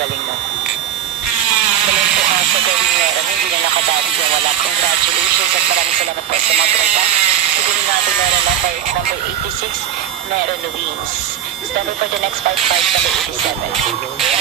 Napakagaling mo. Salamat po sa gawin meron. Hindi na nakadali yung wala. Congratulations at maraming salamat po sa mga tropa. Siguro natin meron lang by number 86, meron wins. Stand by for the next 5 fights, number 87.